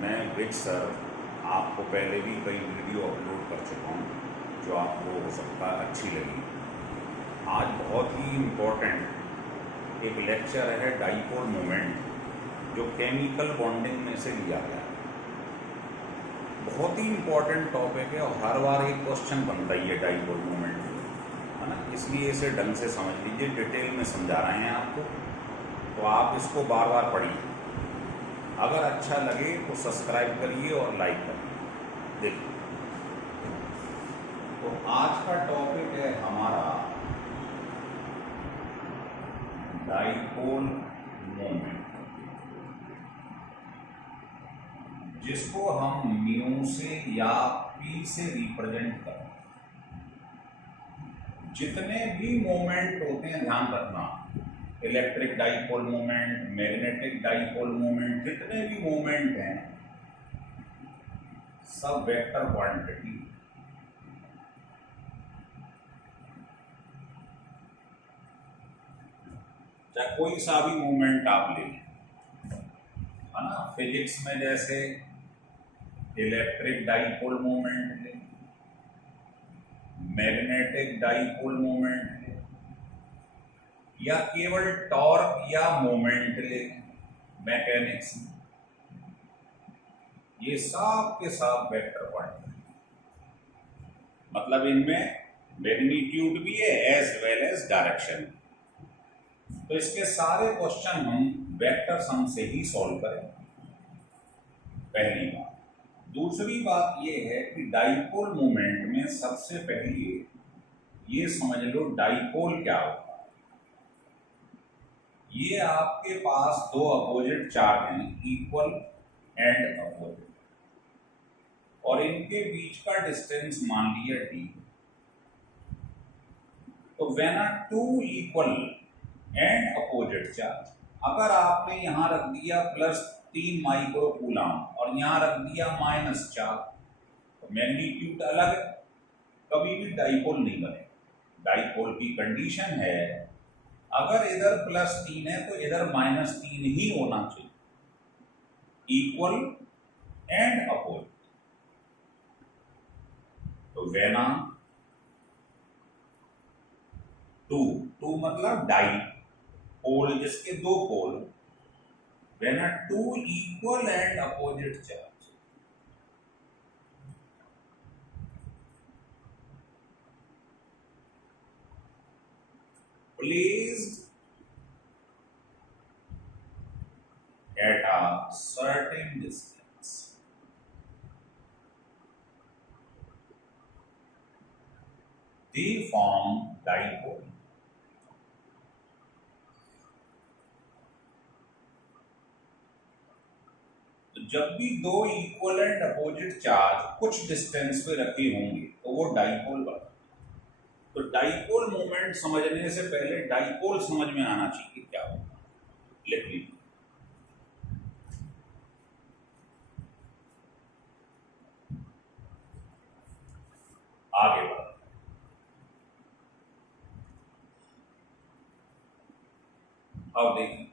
मैं विज सर आपको पहले भी कई वीडियो अपलोड कर चुका हूँ जो आपको हो सकता है अच्छी लगी। आज बहुत ही इम्पोर्टेंट एक लेक्चर है डाइपोल मोमेंट जो केमिकल बॉन्डिंग में से लिया गया है। बहुत ही इम्पोर्टेंट टॉपिक है और हर बार एक क्वेश्चन बनता ही है डाइपोल मोमेंट, है ना। इसलिए इसे ढंग से समझ लीजिए, डिटेल में समझा रहे हैं आपको, तो आप इसको बार बार पढ़िए। अगर अच्छा लगे तो सब्सक्राइब करिए और लाइक करिए। देखिए, तो आज का टॉपिक है हमारा डाइपोल मोमेंट, जिसको हम म्यू से या पी से रिप्रेजेंट करते हैं। जितने भी मोमेंट होते हैं ध्यान रखना, electric dipole moment, magnetic dipole moment, जितने भी मोमेंट हैं सब वेक्टर क्वांटिटी। चाहे कोई सा भी मोमेंट आप ले लें, है ना। फिजिक्स में जैसे इलेक्ट्रिक डाइपोल मोमेंट ले, मैग्नेटिक डाइपोल मोमेंट ले, या केवल टॉर्क या मोमेंट ले मैकेनिक्स में, ये सब के सब वेक्टर क्वांटिटी। मतलब इनमें मैग्नीट्यूड भी है एज वेल एज डायरेक्शन। तो इसके सारे क्वेश्चन हम वेक्टर सम से ही सॉल्व करें, पहली बात। दूसरी बात यह है कि डाइपोल मोमेंट में सबसे पहले ये समझ लो डाइपोल क्या होता है। ये आपके पास दो अपोजिट चार्ज हैं, इक्वल एंड अपोजिट, और इनके बीच का डिस्टेंस मान लिया d। तो when are two equal and opposite charge, अगर आपने यहां रख दिया +3 माइक्रो कूलम और यहां रख दिया -4, तो मैग्नीट्यूड अलग है, कभी भी डाइपोल नहीं बने। डाइपोल की कंडीशन है अगर इधर +3 है तो इधर -3 ही होना चाहिए, इक्वल एंड अपोजिट। तो वेना टू मतलब डाई पोल, जिसके दो पोल, वेना two equal and opposite charge, placed at a certain distance, they form dipole. तो जब भी दो इक्वल एंड अपोजिट चार्ज कुछ डिस्टेंस पे रखे होंगे तो वो डाइपोल बनता है। तो डाइपोल मोमेंट समझने से पहले डाइपोल समझ में आना चाहिए क्या होगा। लिख लीजिए, आगे बढ़ो। अब देखिए,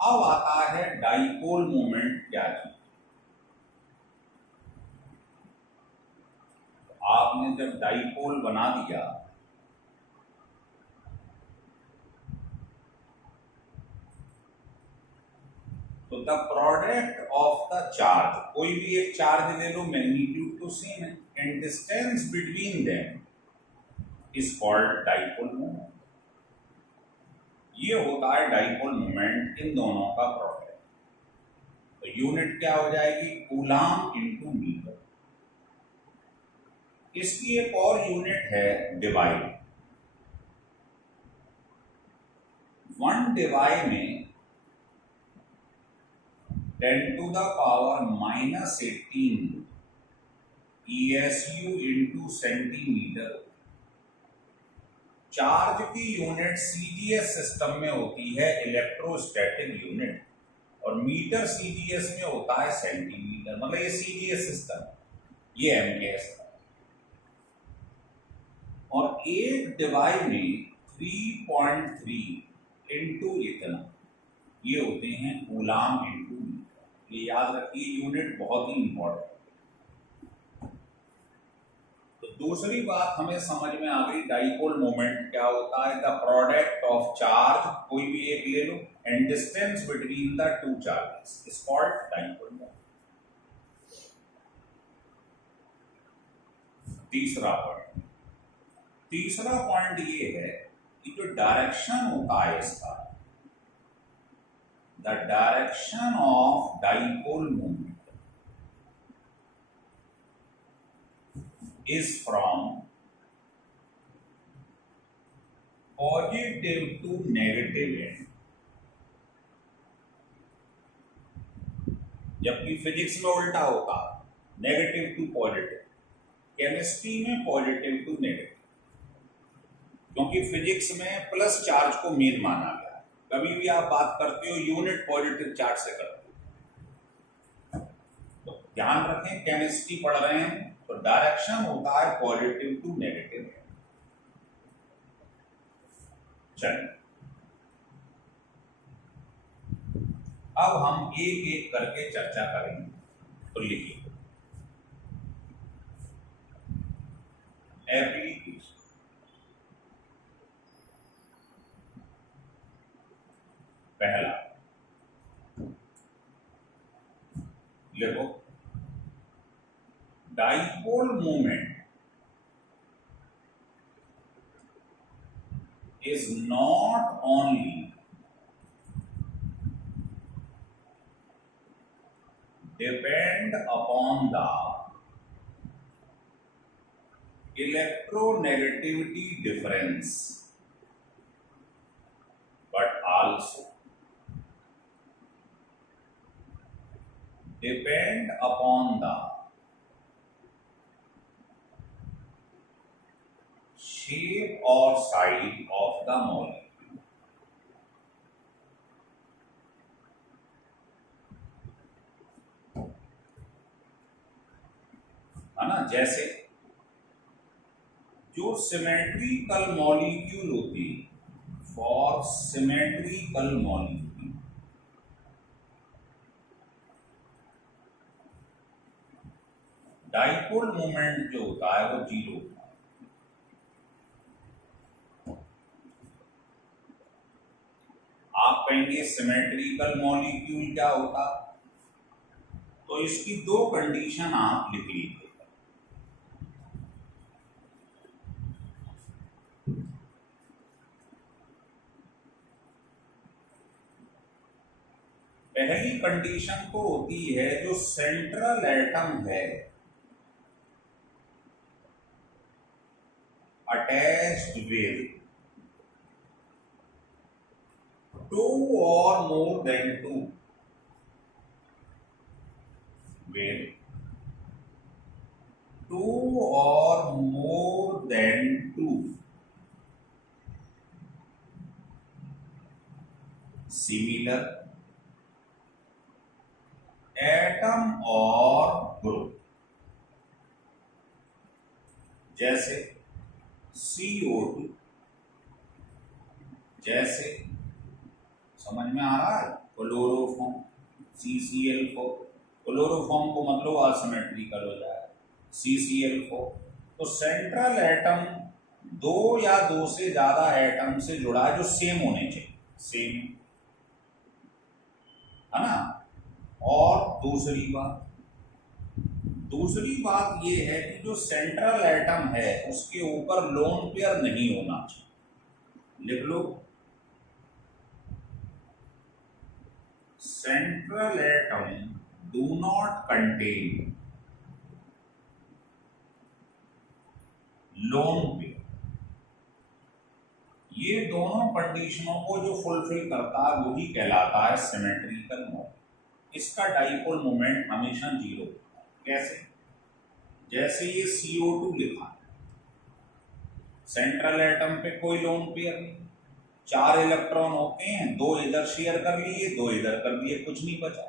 अब आता है डाइपोल मोमेंट क्या चीज। आपने जब डाइपोल बना दिया तो the product of the charge, कोई भी एक चार्ज ले लो, मैग्नीट्यूड तो सेम है, and distance between them is called dipole moment. ये होता है डाइपोल मोमेंट, इन दोनों का प्रोडक्ट। तो यूनिट क्या हो जाएगी, कूलम इनटू मीटर। इसकी एक और यूनिट है डिवाई। 1 डिवाई में 10⁻⁻18 ESU इनटू सेंटीमीटर। चार्ज की यूनिट सीजीएस सिस्टम में होती है इलेक्ट्रोस्टैटिक यूनिट, और मीटर सीजीएस में होता है सेंटीमीटर। मतलब ये सीजीएस सिस्टम, ये एमकेएस। और एक डिवाई में 3.3 इनटू इतना, ये होते हैं कूलम इनटू ये याद रखिए, यूनिट बहुत ही इंपॉर्टेंट। तो दूसरी बात हमें समझ में आ गई, डाइपोल मोमेंट क्या होता है, द प्रोडक्ट ऑफ चार्ज, कोई भी एक ले लो, and distance between the two charges is called dipole moment. तीसरा पॉइंट ये है कि जो डायरेक्शन होता है इसका, the direction of dipole moment is from positive to negative end, जबकि फिजिक्स में उल्टा होता, नेगेटिव टू पॉजिटिव, केमिस्ट्री में पॉजिटिव टू नेगेटिव, क्योंकि फिजिक्स में प्लस चार्ज को मेन माना गया है। कभी भी आप बात करते हो यूनिट पॉजिटिव चार्ज से करते हो, तो ध्यान रखें केमिस्ट्री पढ़ रहे हैं तो डायरेक्शन होता है पॉजिटिव टू नेगेटिव। चलिए अब हम एक एक करके चर्चा करेंगे, तो लिखिए एप्लीकेशन। पहला लिखो, dipole moment is not only depend upon the electronegativity difference but also depend upon the shape or size of the molecule। है ना, जैसे जो सिमेट्रिकल मॉलिक्यूल होती है, for symmetrical molecule dipole moment जो होता है वो जीरो होता है। आप कहेंगे सिमेट्रिकल मॉलिक्यूल क्या होता, तो इसकी दो कंडीशन आप लिख लीजिए। पहली कंडीशन तो होती है जो सेंट्रल एटम है अटैच्ड विद टू और more than two, with two or more than two similar atom or group, जैसे CO2, जैसे समझ में आ रहा है क्लोरोफॉर्म CCl4, क्लोरोफॉर्म को मतलब असिमेट्रिकल हो जाए CCl4। तो सेंट्रल एटम दो या दो से ज्यादा एटम से जुड़ा है जो सेम होने चाहिए, सेम, है ना। और दूसरी बात ये है कि जो सेंट्रल एटम है उसके ऊपर लोन पेयर नहीं होना चाहिए। लिख लो, central atom do not contain lone pair। ये दोनों कंडीशनों को जो फुलफिल करता है वही कहलाता है सिमेट्रिकल मोमेंट। इसका डाइपोल मोमेंट हमेशा जीरो होता है। कैसे, जैसे ये CO2 लिखा है, सेंट्रल एटम पे कोई लोन पेयर नहीं, 4 इलेक्ट्रॉन होते हैं, 2 इधर शेयर कर लिए, 2 इधर कर दिए, कुछ नहीं बचा।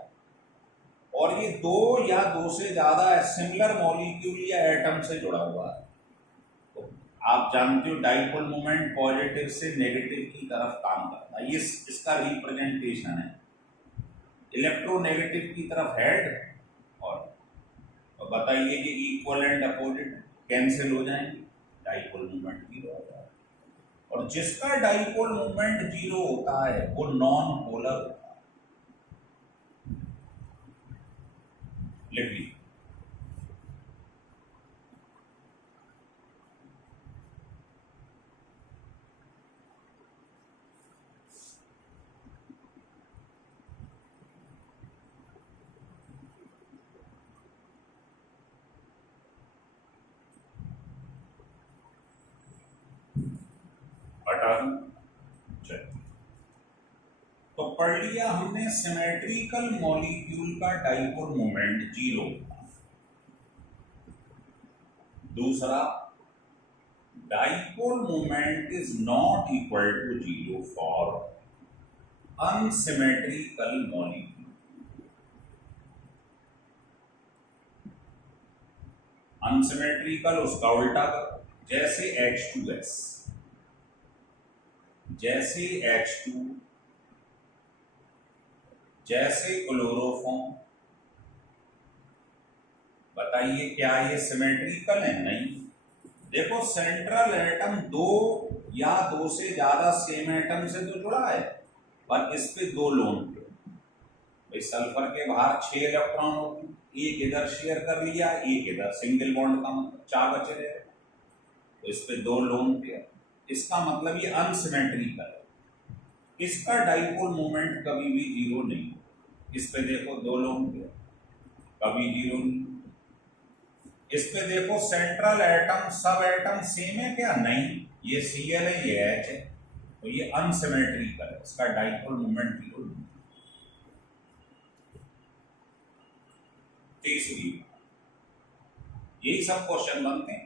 और ये दो या दो से ज्यादा सिमिलर मॉलिक्यूल या एटम से जुड़ा हुआ है। तो आप जानते हो डाइपोल मोमेंट पॉजिटिव से नेगेटिव की तरफ काम करता है। ये इसका रिप्रेजेंटेशन है। इलेक्ट्रोनेगेटिव की तरफ हेड और तो बताइए कि इक्वल एंड अपोजिट कैंसिल हो जाएंगे, डाइपोल मोमेंट जीरो हो जाएगा। और जिसका डाइपोल मोमेंट जीरो होता है वो नॉन पोलर होता है। लिख लीजिए। हटा दूं, चलिए तो पढ़ लिया हमने सिमेट्रिकल मॉलिक्यूल का डाइपोल मोमेंट जीरो। दूसरा, dipole moment is not equal to zero for unsymmetrical molecule. Unsymmetrical उसका उल्टा करो, जैसे H2S, जैसे H2, जैसे क्लोरोफॉर्म। बताइए क्या ये सिमेट्रिकल है? नहीं। देखो सेंट्रल एटम दो या दो से ज्यादा सेम एटम से तो जुड़ा है, पर इस पे दो लोन पे। भाई सल्फर के बाहर 6 इलेक्ट्रॉन होते हैं, एक इधर शेयर कर लिया, एक इधर, सिंगल बॉन्ड का मतलब 4 बचे रहे, तो इस पे दो लोन पे। इसका मतलब ये अनसिमेट्रिकल है। इसका डाइपोल मोमेंट कभी भी जीरो नहीं। इस पे देखो दो लोन पे, कभी जीरो नहीं। इस पे देखो सेंट्रल एटम सब एटम सेम है क्या? नहीं, ये Cl है, ये H है, तो ये अनसिमेट्रिकल है, इसका डाइपोल मोमेंट जीरो नहीं। तीसरी, यही सब क्वेश्चन बनते हैं।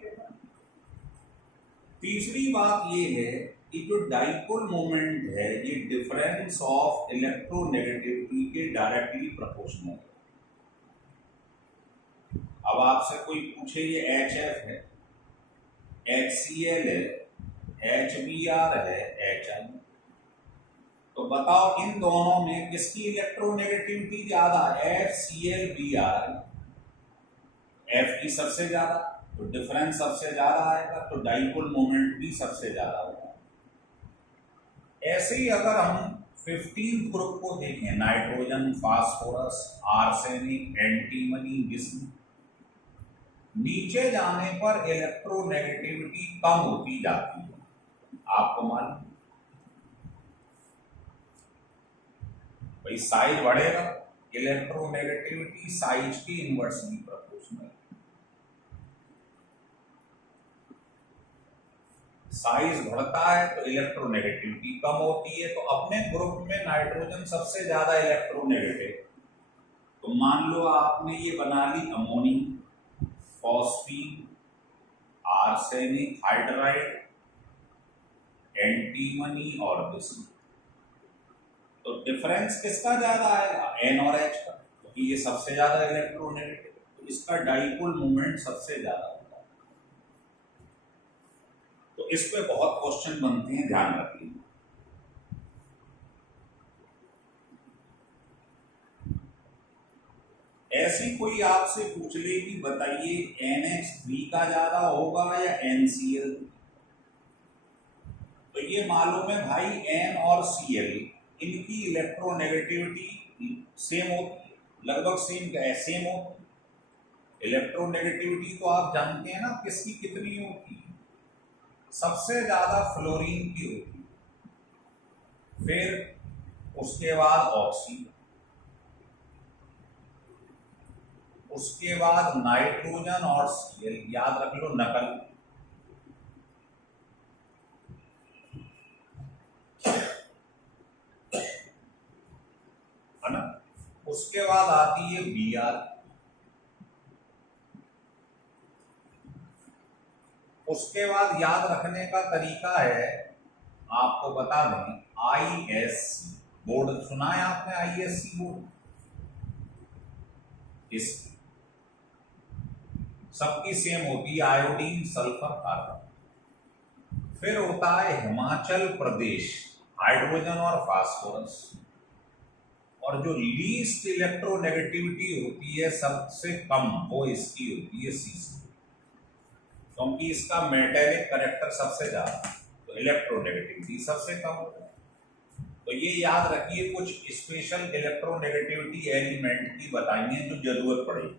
तीसरी बात ये है कि जो डाइपोल मोमेंट है ये डिफरेंस ऑफ इलेक्ट्रोनेगेटिविटी के डायरेक्टली प्रोपोर्शनल है। अब आपसे कोई पूछे ये HF है, HCl है, HBr है, HI, तो बताओ इन दोनों में किसकी इलेक्ट्रोनेगेटिविटी ज्यादा है? FClBr, F की सबसे ज्यादा, तो डिफरेंस सबसे ज्यादा आएगा, तो डाइपोल मोमेंट भी सबसे ज्यादा होगा। ऐसे ही अगर हम 15th ग्रुप को देखें, नाइट्रोजन, फास्फोरस, आर्सेनिक, एंटीमनी, जिस्म, नीचे जाने पर इलेक्ट्रोनेगेटिविटी कम होती जाती है, आपको मालूम। भाई साइज बढ़ेगा, इलेक्ट्रोनेगेटिविटी साइज की इनवर्सली प्रोपोर्शनल। साइज बढ़ता है तो इलेक्ट्रोनेगेटिविटी कम होती है। तो अपने ग्रुप में नाइट्रोजन सबसे ज्यादा इलेक्ट्रोनेगेटिव, तो मान लो आपने ये बना ली ammonium, phosphine, arsenic hydride, antimony और जिस्म, तो डिफरेंस किसका ज्यादा आएगा? N और H का, क्योंकि ये सबसे ज्यादा इलेक्ट्रोनेगेटिव, तो इसका डाइपोल मोमेंट सबसे ज्यादा होता है। तो इस पे बहुत क्वेश्चन बनते हैं, ध्यान रखिए। ऐसी कोई आपसे पूछ ले कि बताइए NH3 का ज्यादा होगा या NCl, तो ये मालूम है भाई N और Cl इनकी इलेक्ट्रोनेगेटिविटी सेम होती है, लगभग सेम होती है। इलेक्ट्रोनेगेटिविटी तो आप जानते हैं ना किसकी कितनी होती है? सबसे ज्यादा फ्लोरीन की होती है, फिर उसके बाद ऑक्सीजन, उसके बाद नाइट्रोजन और Cl, याद रख लो नकल। है ना? उसके बाद आती है Br, उसके बाद याद रखने का तरीका है, आपको बता दें, ISC बोर्ड सुना है आपने? ISC बोर्ड, इस सबकी सेम होती है, आयोडीन, सल्फर, कार्बन। फिर होता है हिमाचल प्रदेश, हाइड्रोजन और फास्फोरस, और जो लीस्ट इलेक्ट्रोनेगेटिविटी होती है सबसे कम, वो इसकी होती है Cc, क्योंकि इसका मेटेलिक करेक्टर सबसे ज्यादा, तो इलेक्ट्रोनेगेटिविटी सबसे कम होता है। तो ये याद रखिए, कुछ स्पेशल इलेक्ट्रोनेगेटिविटी एलिमेंट की बताइए जो जरूरत पड़ेगी।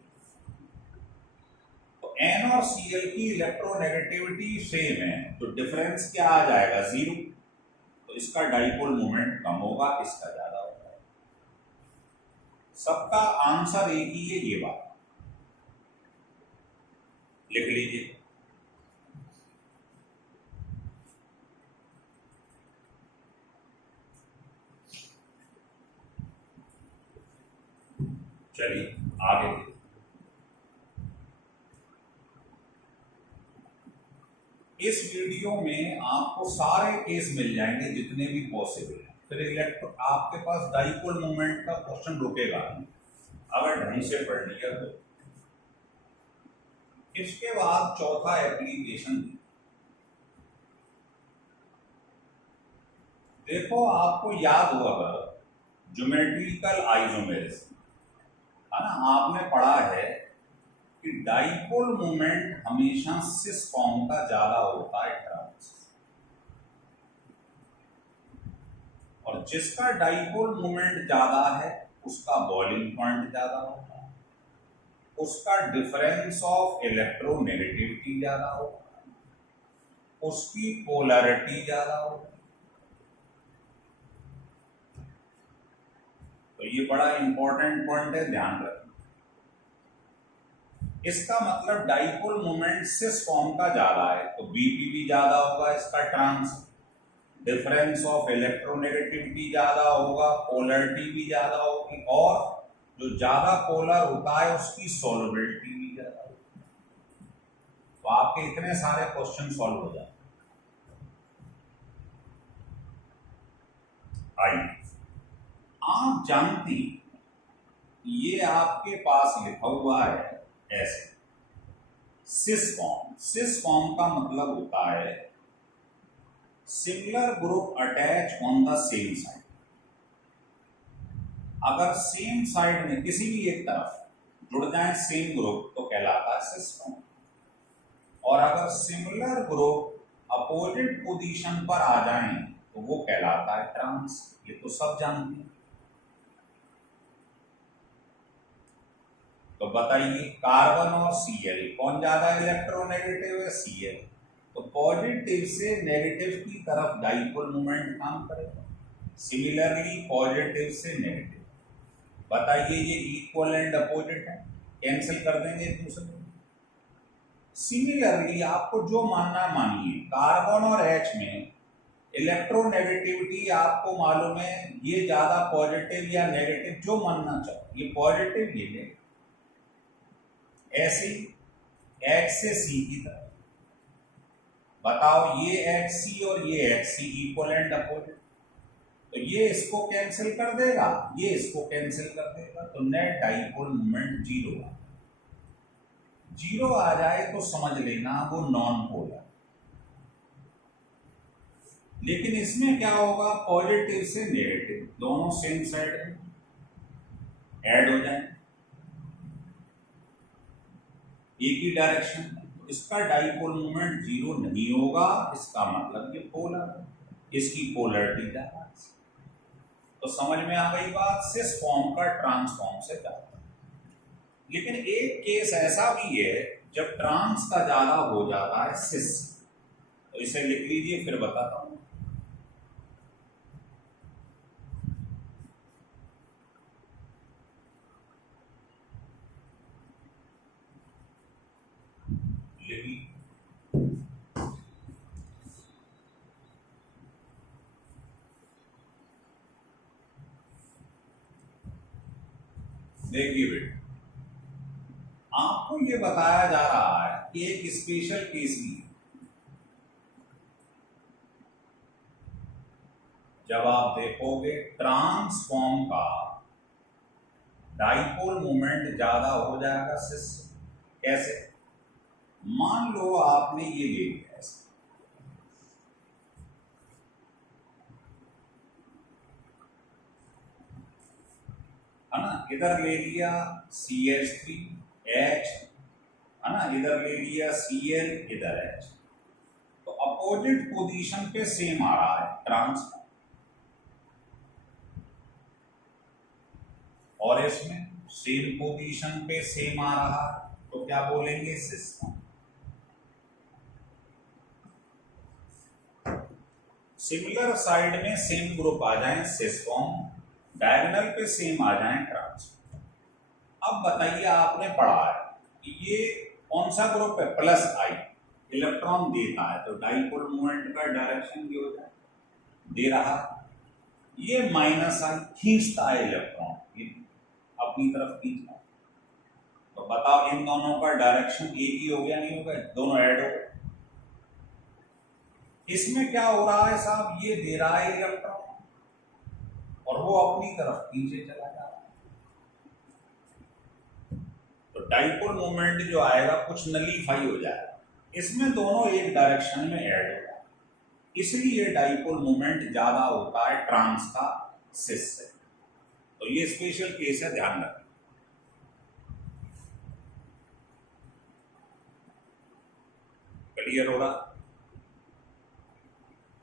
तो N और Cl की इलेक्ट्रोनेगेटिविटी सेम है, तो डिफरेंस क्या आ जाएगा? 0। तो इसका डाइपोल मोमेंट कम होगा, इसका ज्यादा होगा। सबका आंसर एक ही है, ये बात लिख लीजिए। चलिए आगे। इस वीडियो में आपको सारे केस मिल जाएंगे जितने भी पॉसिबल हैं। फिर आपके पास डाइपोल मोमेंट का क्वेश्चन रुकेगा नहीं, अगर ढंग से पढ़ लिया तो। इसके बाद चौथा एप्लीकेशन देखो, आपको याद होगा ज्योमेट्रिकल आइसोमेरिज्म, है ना, आपने पढ़ा है कि डाइपोल मोमेंट हमेशा सिस फॉर्म का ज्यादा होता है ट्रांस, और जिसका डाइपोल मोमेंट ज्यादा है उसका बॉइलिंग पॉइंट ज्यादा होता है, उसका डिफरेंस ऑफ इलेक्ट्रोनेगेटिविटी ज्यादा होता है, उसकी पोलैरिटी ज्यादा होती है। तो ये बड़ा इंपॉर्टेंट पॉइंट है, ध्यान रखना। इसका मतलब डाइपोल मोमेंट सिस फॉर्म का ज्यादा है तो बीपी भी ज्यादा होगा, इसका ट्रांस डिफरेंस ऑफ इलेक्ट्रोनेगेटिविटी ज्यादा होगा, पोलैरिटी भी ज्यादा होगी, और जो ज्यादा पोलर होता है उसकी सॉल्युबिलिटी भी ज्यादा होगी। तो आपके इतने सारे क्वेश्चन सॉल्व हो जाते हैं। आइए, आप जानती, ये आपके पास लिखा हुआ है ऐसे सिस फॉर्म। सिस फॉर्म का मतलब होता है similar group attach on the same side. अगर सेम साइड में किसी भी एक तरफ जुड़ जाए सेम ग्रुप तो कहलाता है सिस फॉर्म, और अगर सिमिलर ग्रुप अपोजिट पोजीशन पर आ जाएं तो वो कहलाता है ट्रांस। ये तो सब जानते हैं। तो बताइए, कार्बन और Cl कौन ज्यादा इलेक्ट्रोनेगेटिव है? Cl। तो पॉजिटिव से नेगेटिव की तरफ डाइपोल मोमेंट काम करेगा, सिमिलरली पॉजिटिव से नेगेटिव। बताइए, ये इक्वल एंड अपोजिट है, कैंसिल कर देंगे एक दूसरे को। सिमिलरली आपको जो मानना मानिए, कार्बन और H में इलेक्ट्रोनेगेटिविटी आपको मालूम है, ये ज्यादा पॉजिटिव या नेगेटिव, जो मानना चाहो, ये पॉजिटिव ये नेगेटिव। ऐसे H से C की तरफ बताओ, ये HC और ये HC इक्वल एंड अपोजिट, तो ये इसको कैंसिल कर देगा, ये इसको कैंसिल कर देगा, तो नेट डाइपोल मोमेंट 0 आ। 0 आ जाए तो समझ लेना वो नॉन पोलर। लेकिन इसमें क्या होगा, पॉजिटिव से नेगेटिव दोनों सेम साइड में ऐड हो जाए, एक ही डायरेक्शन में, इसका डाइपोल मोमेंट 0 नहीं होगा। इसका मतलब ये पोलर, इसकी पोलैरिटी ज्यादा। तो समझ में आ गई बात, सिस फॉर्म का ट्रांसफॉर्म से ज्यादा। लेकिन एक केस ऐसा भी है जब ट्रांस का ज्यादा हो जाता है सिस, तो इसे लिख लीजिए, फिर बताता हूं। देखिए बेटा, आपको ये बताया जा रहा है कि एक स्पेशल केस भी है, जब आप देखोगे ट्रांसफॉर्म का डाइपोल मोमेंट ज्यादा हो जाएगा सिस। कैसे? मान लो आपने ये ले लिया ऐसे, है ना, इधर ले लिया CH3H, है ना, इधर ले लिया Cl, इधर H, तो अपोजिट पोजीशन पे सेम आ रहा है ट्रांस, और इसमें सेम पोजीशन पे सेम आ रहा है, तो क्या बोलेंगे, सिस्टम। सिमिलर साइड में सेम ग्रुप आ जाए सिस्कॉम, डायगोनल पे सेम आ जाए ट्रांस। अब बताइए, आपने पढ़ा है कि ये कौन सा ग्रुप है, प्लस आई, इलेक्ट्रॉन देता है, तो डाइपोल मोमेंट का डायरेक्शन ये हो जाए, दे रहा, ये माइनस आई खींचता है इलेक्ट्रॉन, ये अपनी तरफ खींचता, तो बताओ इन दोनों का डायरेक्शन एक ही हो गया, नहीं हो गया, दोनों ऐड हो गए। इसमें क्या हो रहा है साहब, ये दे रहा है इलेक्ट्रॉन और वो अपनी तरफ खींचे चला जा रहा है, तो डाइपोल मोमेंट जो आएगा कुछ नलीफाई हो जाएगा, इसमें दोनों एक डायरेक्शन में ऐड हो जाए, इसलिए डाइपोल मोमेंट ज्यादा होता है ट्रांस का सिस से। तो ये स्पेशल केस है, ध्यान रखें। क्लियर हो रहा?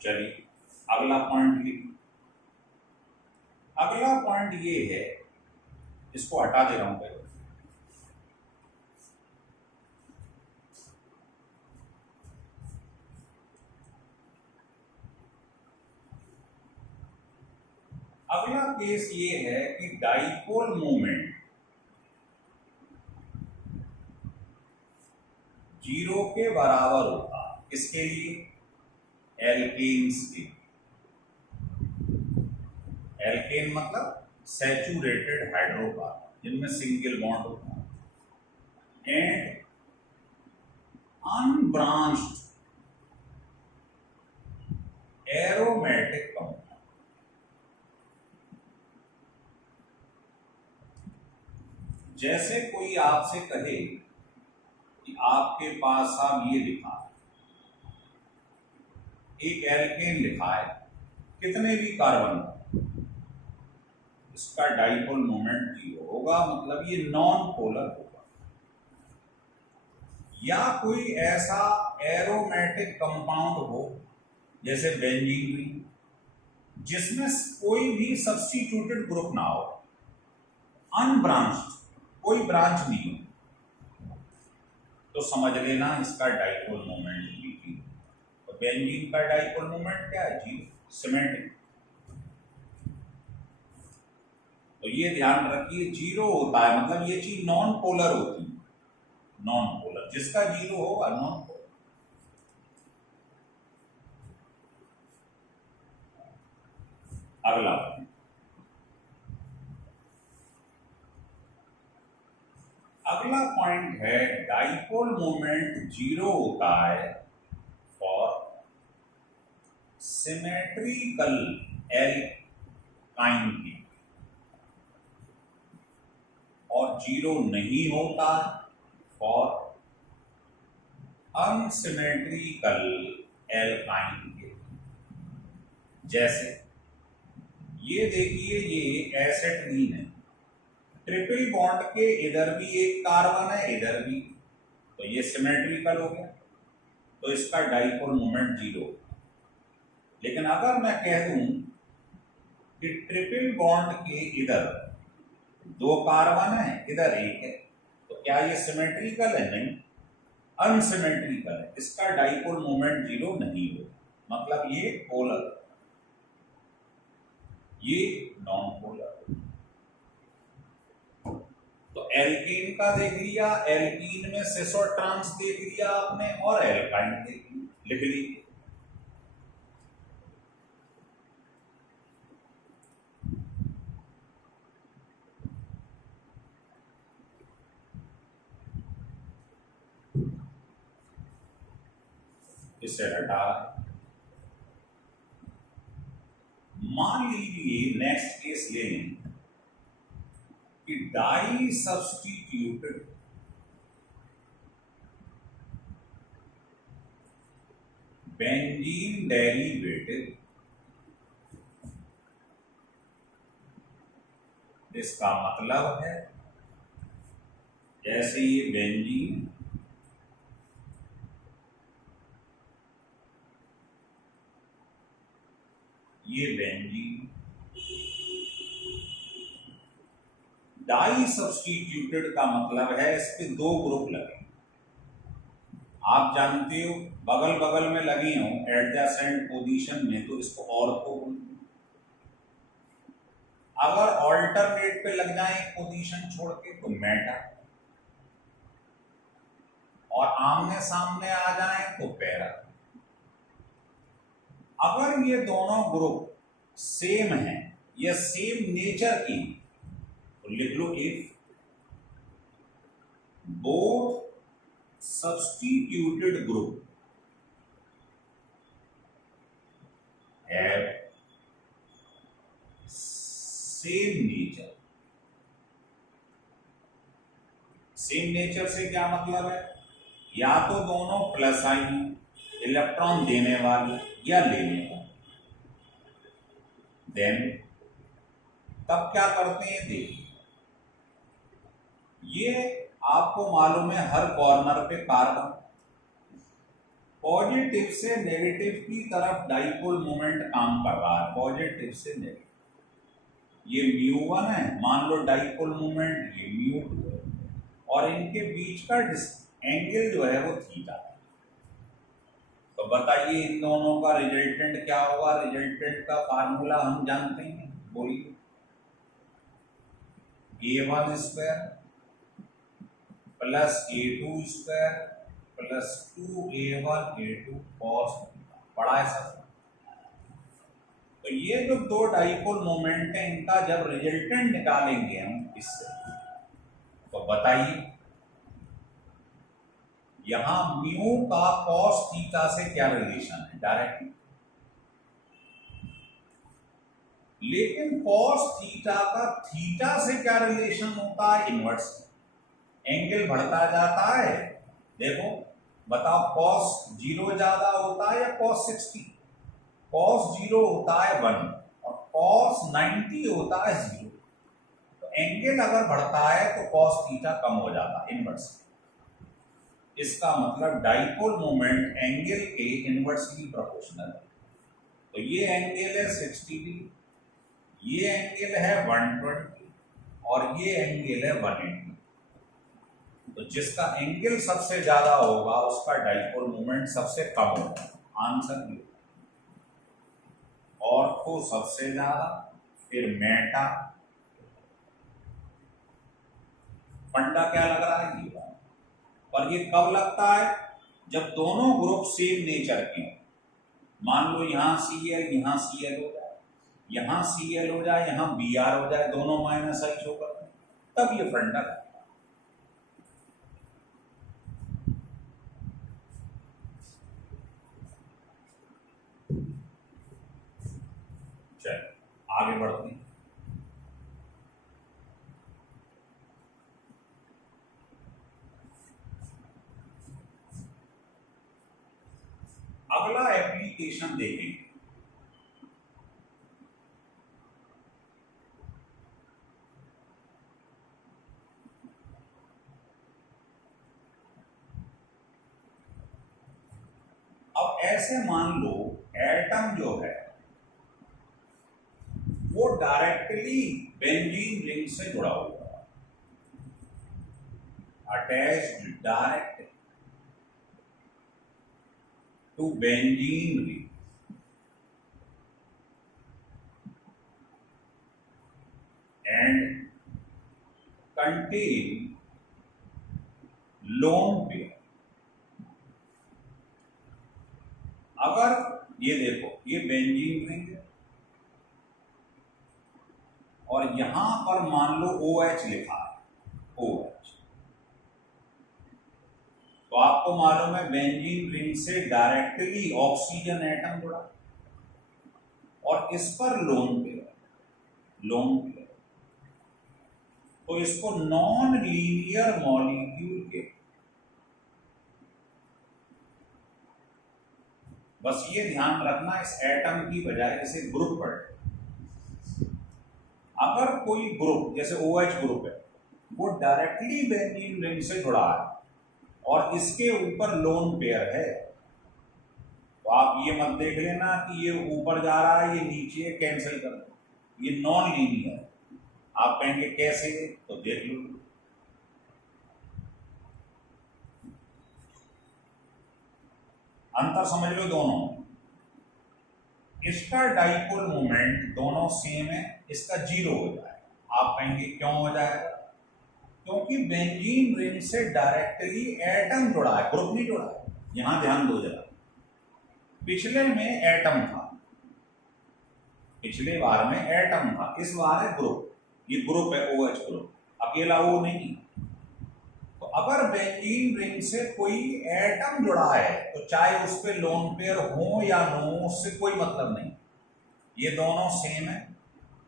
चलिए अगला पॉइंट लिखिए। अगला पॉइंट ये है, इसको हटा दे रहा हूं पहले। अगला केस ये है कि डाइपोल मोमेंट 0 के बराबर होता, किसके लिए, एल्केन्स के। एल्केन मतलब सैचुरेटेड हाइड्रोकार्बन जिनमें सिंगल बॉन्ड होता है, एंड अनब्रांच्ड एरोमेटिक कंपाउंड। जैसे कोई आपसे कहे कि आपके पास साहब ये लिखा है, एक एल्केन लिखा है, कितने भी कार्बन, इसका डाइपोल मोमेंट 0 होगा, मतलब ये नॉन पोलर होगा। या कोई ऐसा एरोमेटिक कंपाउंड हो जैसे बेंजीन रिंग, जिसमें कोई भी सब्स्टिट्यूटेड ग्रुप ना हो, अनब्रांच्ड, कोई ब्रांच नहीं हो, तो समझ लेना इसका डाइपोल मोमेंट भी 0। तो बेंजीन का डाइपोल मोमेंट क्या है, 0, सिमेट्रिक। तो ये ध्यान रखिए, 0 होता है मतलब ये चीज नॉन पोलर होती है, नॉन पोलर, जिसका 0 होगा नॉन पोलर। अगला अगला पॉइंट है, डाइपोल मोमेंट 0 होता है फॉर सिमेट्रिकल एल्काइन की, और 0 नहीं होता फॉर अनसिमेट्रिकल एल्काइन के। जैसे ये देखिए, ये एसिटिलीन है, ट्रिपल बॉन्ड के इधर भी एक कार्बन है, इधर भी, तो ये सिमेट्रिकल हो गया, तो इसका डाइपोल मोमेंट 0। लेकिन अगर मैं कह दूं कि ट्रिपल बॉन्ड के इधर 2 कार्बन है, इधर 1 है, तो क्या ये सिमेट्रिकल है, नहीं, अनसिमेट्रिकल है, इसका डाइपोल मोमेंट 0 नहीं हो, मतलब ये पोलर, ये नॉन पोलर। तो एल्कीन का देख लिया, एल्कीन में सिस और ट्रांस देख लिया आपने, और एल्काइन देख लिख लीजिए। इसे हटा, मान लीजिए नेक्स्ट केस ले लें कि डाई सब्स्टिट्यूटेड बेंजीन डेरिवेटिव इसका मतलब है जैसे ये बेंजीन ये बेंजीन डाई सब्स्टिट्यूटेड का मतलब है इस पे दो ग्रुप लगे। आप जानते हो बगल बगल में लगी हो एडजेसेंट पोजीशन में तो इसको ऑर्थो बोलते हैं। अगर ऑल्टरनेट पे लग जाए पोजीशन छोड़ के तो मेटा, और आमने सामने आ जाए तो पैरा। अगर ये दोनों ग्रुप सेम हैं या सेम नेचर की तो लिख लो if both substituted group have same nature। Same nature से क्या मतलब है, या तो दोनों प्लस आयन इलेक्ट्रॉन देने वाले या लेने वाले। देन तब क्या करते हैं देखिए, ये आपको मालूम है हर कॉर्नर पे कार्बन पॉजिटिव से नेगेटिव की तरफ डाइपोल मोमेंट काम कर रहा है, पॉजिटिव से नेगेटिव। ये μ1 है, मान लो डाइपोल मोमेंट ये μ2 है, और इनके बीच का एंगल जो है वो थीटा है। तो बताइए इन दोनों का रिजल्टेंट क्या होगा। रिजल्टेंट का फार्मूला हम जानते हैं, बोलिए। A1 square plus A2 square plus 2A1 A2 cos बड़ा है सब। तो ये जो दो डाइपोल मोमेंट है इनका जब रिजल्टेंट निकालेंगे हम इससे, तो बताइए यहां म्यू का कॉस थीटा से क्या रिलेशन है डायरेक्टली। लेकिन कॉस थीटा का थीटा से क्या रिलेशन होता है, इनवर्स। एंगल बढ़ता जाता है, देखो बताओ कॉस 0 ज्यादा होता है या कॉस 60। कॉस 0 होता है 1 और कॉस 90 होता है 0। तो एंगल अगर बढ़ता है तो कॉस थीटा कम हो जाता है, इनवर्स। इसका मतलब डाइपोल मोमेंट एंगल के इनवर्सली प्रोपोर्शनल है। तो ये एंगल है 60 डिग्री, ये एंगल है 120 और ये एंगल है 180। तो जिसका एंगल सबसे ज्यादा होगा उसका डाइपोल मोमेंट सबसे कम होगा, आंसर ये। ऑर्थो सबसे ज्यादा, फिर मेटा। फंडा क्या लग रहा है ये, पर ये कब लगता है, जब दोनों ग्रुप सेम नेचर के हों। मान लो यहाँ Cl यहाँ Cl हो जाए, यहाँ Cl हो जाए, यहाँ Br हो जाए, दोनों माइनस आई शो करते हैं, तब ये फंडा लगता है। चलो आगे बढ़ते हैं। अगला एप्लीकेशन देखेंगे। अब ऐसे मान लो एटम जो है वो डायरेक्टली बेंजीन रिंग से जुड़ा हुआ है, attached direct to benzene ring and contain lone pair. अगर ये देखो ये बेंजीन रिंग है और यहां पर मान लो OH लिखा है, OH, तो आपको मालूम है बेंजीन रिंग से डायरेक्टली ऑक्सीजन एटम जुड़ा और इस पर लोन पेयर, लोन पेयर। तो इसको नॉन लीनियर मॉलिक्यूल के, बस ये ध्यान रखना इस एटम की बजाय इसे ग्रुप पढ़। अगर कोई ग्रुप जैसे OH ग्रुप है वो डायरेक्टली बेंजीन रिंग से जुड़ा है और इसके ऊपर लोन पेयर है, तो आप ये मत देख लेना कि ये ऊपर जा रहा है ये नीचे कैंसिल कर दो, ये नॉन लीनियर है। आप कहेंगे कैसे, तो देख लो। अंतर समझ लो दोनों, इसका डाइपोल मोमेंट दोनों सेम है, इसका 0 हो जाए। आप कहेंगे क्यों हो जाएगा, क्योंकि बेंजीन रिंग से डायरेक्टली एटम जुड़ा है, ग्रुप नहीं जुड़ा है। यहां ध्यान दो जरा, पिछले में एटम था, पिछले बार में एटम था, इस बार है ग्रुप। ये ग्रुप है OH ग्रुप, अकेला वो नहीं। तो अगर बेंजीन रिंग से कोई एटम जुड़ा है तो चाहे उस पे लोन पेयर हो या नो, उससे कोई मतलब नहीं, ये दोनों सेम है।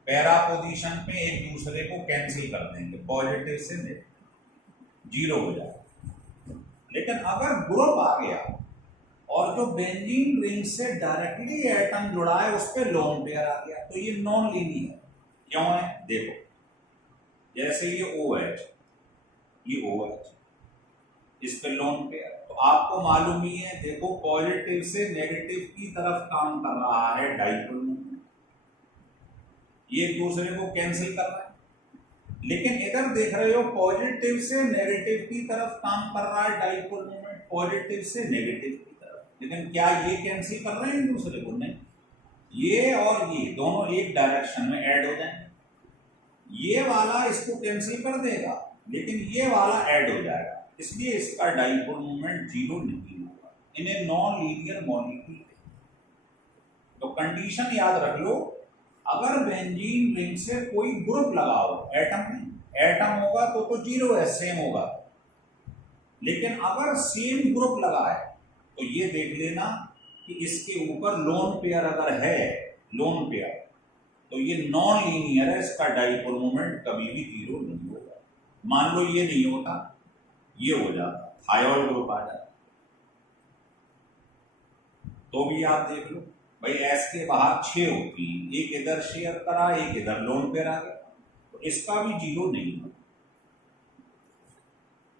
पैरा पोजीशन पे एक दूसरे को कैंसिल कर देंगे, पॉजिटिव से नेगेटिव 0 हो जाए। लेकिन अगर ग्रुप आ गया और जो बेंजीन रिंग से डायरेक्टली एटम जुड़ा है उस पर लोन पेयर आ गया, तो ये नॉन लीनियर क्यों है। देखो जैसे ये OH, ये OH, इस पे लोन पेयर, तो आपको मालूम ही है, देखो पॉजिटिव से नेगेटिव की तरफ काम कर रहा है डाइपोल मोमेंट, ये एक दूसरे को कैंसिल कर रहा है। लेकिन इधर देख रहे हो पॉजिटिव से नेगेटिव की तरफ काम कर रहा है डाइपोल मोमेंट, पॉजिटिव से नेगेटिव की तरफ। लेकिन क्या ये कैंसिल कर रहे हैं एक दूसरे को, नहीं। ये और ये दोनों एक डायरेक्शन में ऐड हो जाएंगे, ये वाला इसको कैंसिल कर देगा लेकिन ये वाला ऐड हो जाएगा, इसलिए इसका डाइपोल मोमेंट 0 नहीं होगा। इन्हें नॉन लीनियर मॉलिक्यूल। तो कंडीशन याद रख लो, अगर बेंजीन रिंग से कोई ग्रुप लगाओ, एटम नहीं, एटम होगा तो 0 है, सेम होगा। लेकिन अगर सेम ग्रुप लगा है तो ये देख लेना कि इसके ऊपर लोन पेयर अगर है, लोन पेयर, तो ये नॉन लीनियर है, इसका डाइपोल मोमेंट कभी भी 0 नहीं होगा। मान लो ये नहीं होता, ये हो जाता, थायोल ग्रुप आ जाता, तो भी आप देख लो भाई S के बाहर 6 होती, एक इधर शेयर करा, एक इधर लोन पेयर आ गया, तो इसका भी 0 नहीं होगा।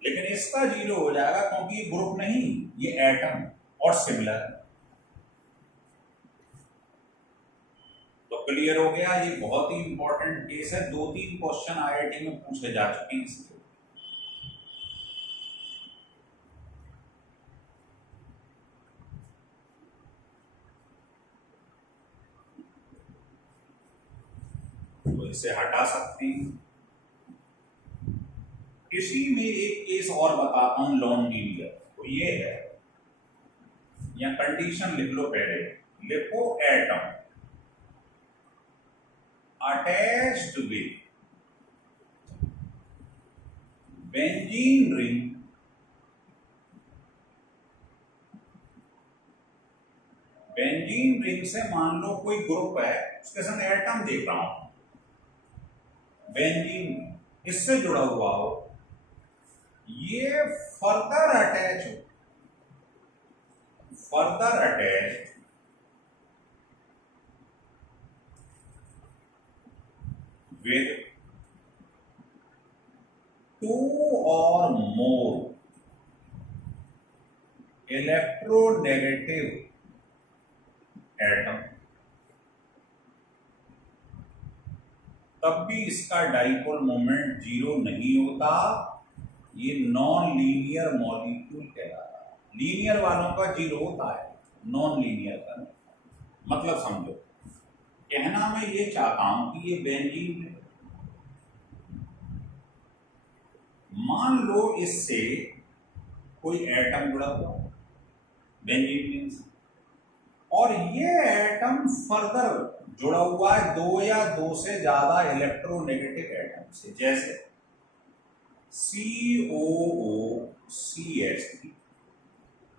लेकिन इसका 0 हो जाएगा क्योंकि ये ग्रुप नहीं, ये एटम और सिमिलर है। तो क्लियर हो गया, ये बहुत ही इंपॉर्टेंट केस है, 2-3 क्वेश्चन IIT में पूछे जा चुके हैं इसके। तो इसे हटा सकते हैं। इसी में एक केस और बताता हूं नॉन लीनियर, तो ये है, या कंडीशन लिख लो पहले, लिखो atom attached with benzene ring benzene ring से मान लो कोई ग्रुप है, उसके साथ एटम देख रहा हूं, बेंजीन इससे जुड़ा हुआ हो, ये further attach with 2 or more electronegative atom, तब भी इसका डाइपोल मोमेंट 0 नहीं होता, ये नॉन लीनियर मॉलिक्यूल कहलाता है। लीनियर वालों का 0 होता है, नॉन लीनियर का नहीं। मतलब समझो, कहना मैं ये चाहता हूं कि ये बेंजीन, मान लो इससे कोई एटम जुड़ा हुआ बेंजीन रिंग से, और ये एटम फर्दर जुड़ा हुआ है 2 या 2 से ज्यादा इलेक्ट्रोनेगेटिव एटम से, जैसे COOCH3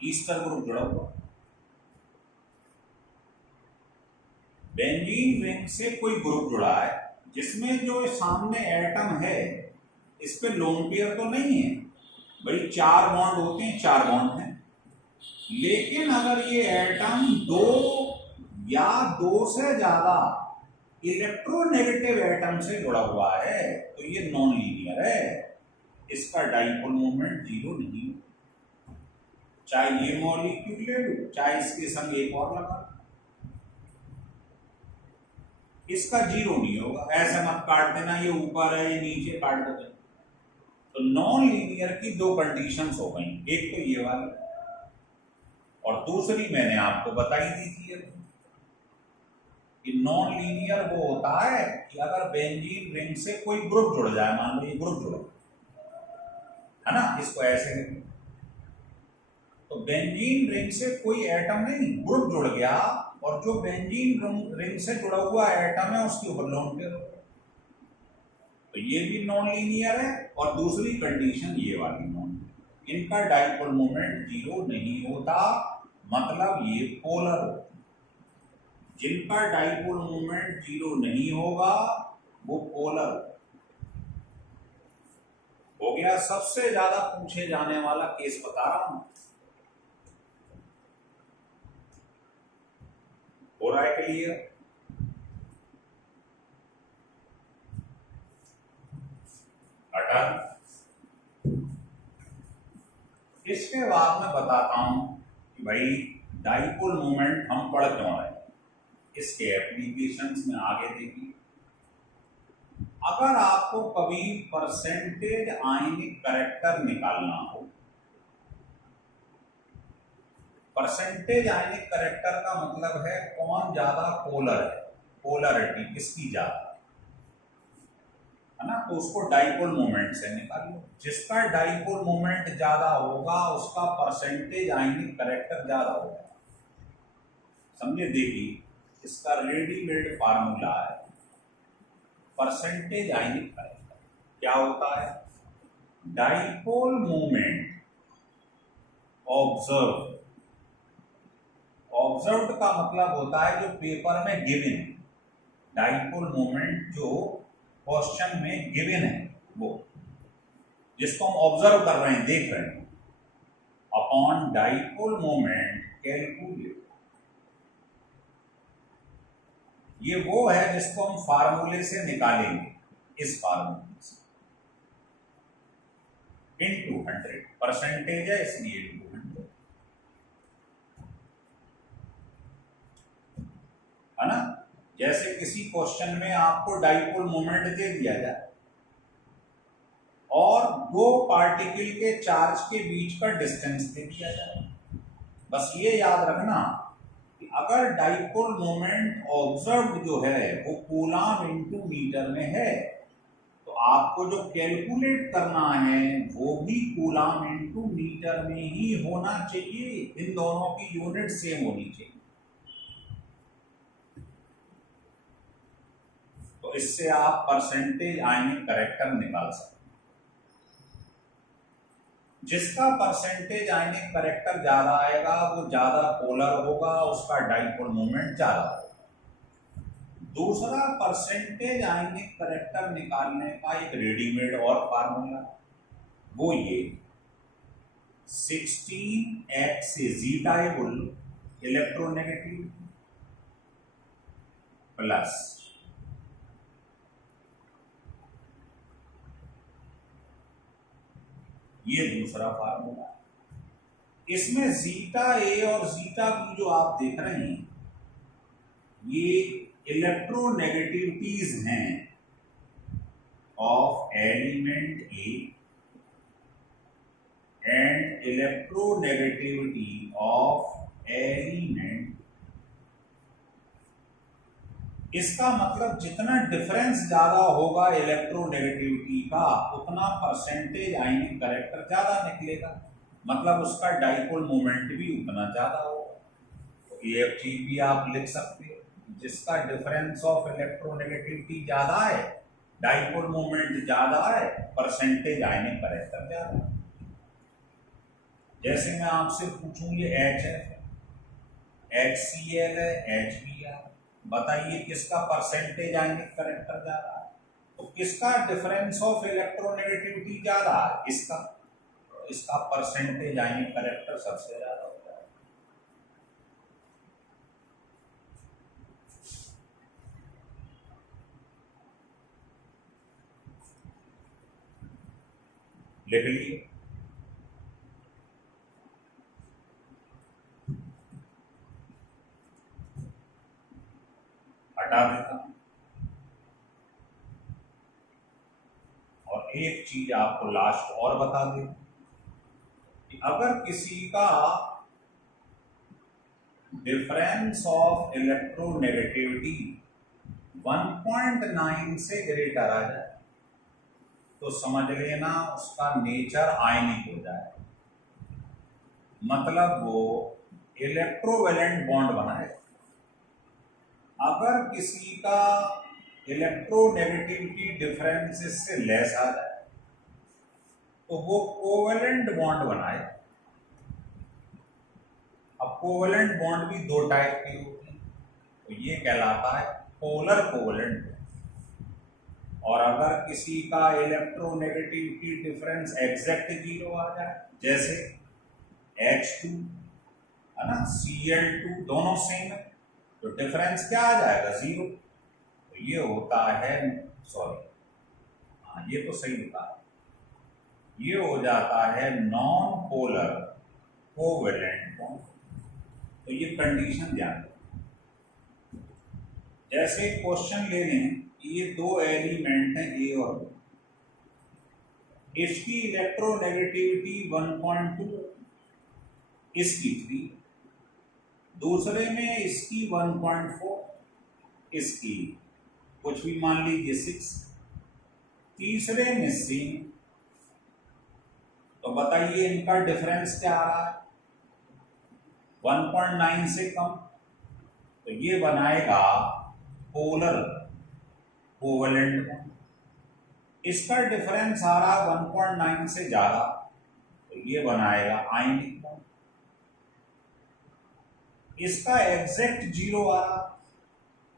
ईस्टर ग्रुप जुड़ा हुआ। बेंजीन रिंग से कोई ग्रुप जुड़ा है जिसमें जो सामने एटम है इस पे लोन पेयर तो नहीं है भाई, 4 बॉन्ड होते हैं, 4 बॉन्ड हैं। लेकिन अगर ये एटम 2 या 2 से ज्यादा इलेक्ट्रोनेगेटिव एटम से जुड़ा हुआ है तो ये नॉन लीनियर है, इसका डाइपोल मोमेंट जीरो नहीं हो। चाहे ये मॉलिक्यूल ले लो, चाहे इसके संग एक और लगा, इसका जीरो नहीं होगा। ऐसा मत काट देना ये ऊपर है ये नीचे, काट दो। तो नॉन लीनियर की दो कंडीशंस हो गई, एक तो ये वाली और दूसरी मैंने आपको बताई दी थी कि नॉन लीनियर वो होता है कि अगर बेंजीन रिंग से कोई ग्रुप जुड़ जाए, मान लो ये ग्रुप जुड़ा है ना, इसको ऐसे करें तो बेंजीन रिंग से कोई एटम नहीं, ग्रुप जुड़ गया और जो बेंजीन रिंग से जुड़ा हुआ एटम है उसके ऊपर लोन पेयर हो, तो ये भी नॉन लीनियर है। और दूसरी कंडीशन ये वाली नॉन, इनका डाइपोल मोमेंट जीरो नहीं होता, मतलब ये पोलर हो। जिनका डाइपोल मोमेंट जीरो नहीं होगा वो पोलर हो गया। सबसे ज्यादा पूछे जाने वाला केस बता रहा हूं, हो रहा है क्लियर? इसके बाद मैं बताता हूं कि भाई डाइपोल मोमेंट हम पढ़ क्यों रहे हैं, इसके एप्लीकेशंस में आगे देखिए। अगर आपको कभी परसेंटेज आयनिक करैक्टर निकालना हो, परसेंटेज आयनिक करैक्टर का मतलब है कौन ज्यादा पोलर है, पोलरिटी किसकी ज्यादा है ना, तो उसको डाइपोल मोमेंट से निकाल लो। जिसका डाइपोल मोमेंट ज्यादा होगा उसका परसेंटेज आयनिक करैक्टर ज्यादा होगा। समझे? देखिए इसका रेडीमेड फार्मूला है परसेंटेज आयनिक करैक्टर। क्या होता है? डाइपोल मोमेंट ऑब्जर्व, ऑब्जर्व्ड का मतलब होता है जो पेपर में गिवन है, डाइपोल मोमेंट जो क्वेश्चन में गिवन है वो, जिसको हम ऑब्जर्व कर रहे हैं, देख रहे हैं, अपॉन डाइपोल मोमेंट कैलकुलेट। ये वो है जिसको हम फार्मूले से निकालेंगे, इस फार्मूले से इनटू 100, परसेंटेज है इसलिए इनटू 100 है ना। जैसे किसी क्वेश्चन में आपको डाइपोल मोमेंट दे दिया जाए और दो पार्टिकल के चार्ज के बीच का डिस्टेंस दे दिया जाए, बस ये याद रखना कि अगर डाइपोल मोमेंट ऑब्जर्व्ड जो है वो कूलम इनटू मीटर में है तो आपको जो कैलकुलेट करना है वो भी कूलम इनटू मीटर में ही होना चाहिए। इन दोनों की यूनिट सेम होनी चाहिए। तो इससे आप परसेंटेज आयनिक करैक्टर निकाल सकते हैं। जिसका परसेंटेज आयनिक करैक्टर ज्यादा आएगा वो ज्यादा पोलर होगा, उसका डाइपोल मोमेंट ज्यादा होगा। दूसरा परसेंटेज आयनिक करैक्टर निकालने का एक रेडीमेड और फार्मूला, वो ये 16x जीटाइबुल इलेक्ट्रोनेगेटिव प्लस ये दूसरा फार्मूला। इसमें जीटा ए और जीटा बी जो आप देख रहे हैं ये इलेक्ट्रोनेगेटिविटीज हैं of element A and electronegativity of element. इसका मतलब जितना डिफरेंस ज्यादा होगा इलेक्ट्रोनेगेटिविटी का उतना परसेंटेज आयनिक करैक्टर ज्यादा निकलेगा, मतलब उसका डाइपोल मोमेंट भी उतना ज्यादा होगा। तो ये चीज भी आप लिख सकते हो, जिसका डिफरेंस ऑफ इलेक्ट्रोनेगेटिविटी ज्यादा है, डाइपोल मोमेंट ज्यादा है, परसेंटेज आयनिक करैक्टर ज्यादा है। जैसे मैं आपसे पूछूं ये H है, HCl है, HBr, बताइए किसका परसेंटेज आयनिक करैक्टर ज्यादा है? तो किसका डिफरेंस ऑफ इलेक्ट्रोनेगेटिविटी ज्यादा है? इसका। तो इसका परसेंटेज आयनिक करैक्टर सबसे ज्यादा होता है। लिख लिए। हटा देता हूं। और एक चीज आपको लास्ट और बता दें कि अगर किसी का डिफरेंस ऑफ इलेक्ट्रोनेगेटिविटी 1.9 से ग्रेटर आ जाए तो समझ लेना उसका नेचर आयनिक हो जाए, मतलब वो इलेक्ट्रोवैलेंट बॉन्ड बनाएगा। अगर किसी का इलेक्ट्रोनेगेटिविटी डिफरेंस से लेस आ जाए तो वो कोवेलेंट बॉन्ड बनाए। अब कोवेलेंट बॉन्ड भी दो टाइप के होते हैं, तो ये कहलाता है पोलर कोवेलेंट। और अगर किसी का इलेक्ट्रोनेगेटिविटी डिफरेंस एग्जैक्ट 0 आ जाए, जैसे H2 है ना, Cl2 दोनों सेम है, तो डिफरेंस क्या आ जाएगा 0। तो ये होता है, सॉरी हाँ ये तो सही होता है, ये हो जाता है नॉन पोलर कोवेलेंट बॉन्ड। तो ये कंडीशन ध्यान रखें। जैसे क्वेश्चन ले लें कि ये दो एलिमेंट हैं ए और बी, इसकी इलेक्ट्रोनेगेटिविटी 1.2, इसकी 3, दूसरे में इसकी 1.4, इसकी कुछ भी मान लीजिए 6, तीसरे में सेम। तो बताइए इनका डिफरेंस क्या आ रहा है, 1.9 से कम, तो ये बनाएगा पोलर कोवेलेंट बॉन्ड। इसका डिफरेंस आ रहा 1.9 से ज्यादा, तो ये बनाएगा आयनिक बॉन्ड। इसका एग्जैक्ट 0 आ रहा,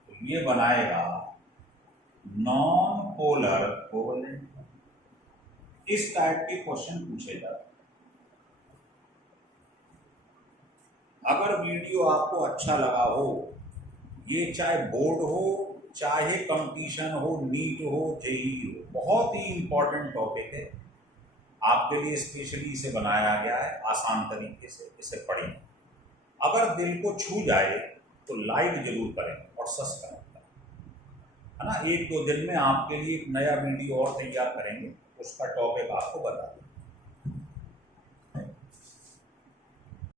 तो ये बनाएगा नॉन पोलर कोवेलेंट। इस टाइप के क्वेश्चन पूछे जाते हैं। अगर वीडियो आपको अच्छा लगा हो, ये चाहे बोर्ड हो चाहे कंपटीशन हो, नीट हो, जेई हो, बहुत ही इंपॉर्टेंट टॉपिक है, आपके लिए स्पेशली इसे बनाया गया है आसान तरीके से। इसे पढ़ें, अगर दिल को छू जाए तो लाइक जरूर करें और सब्सक्राइब करें, है ना। 1-2 दिन में आपके लिए एक नया वीडियो और तैयार करेंगे, उसका टॉपिक आपको बता दें।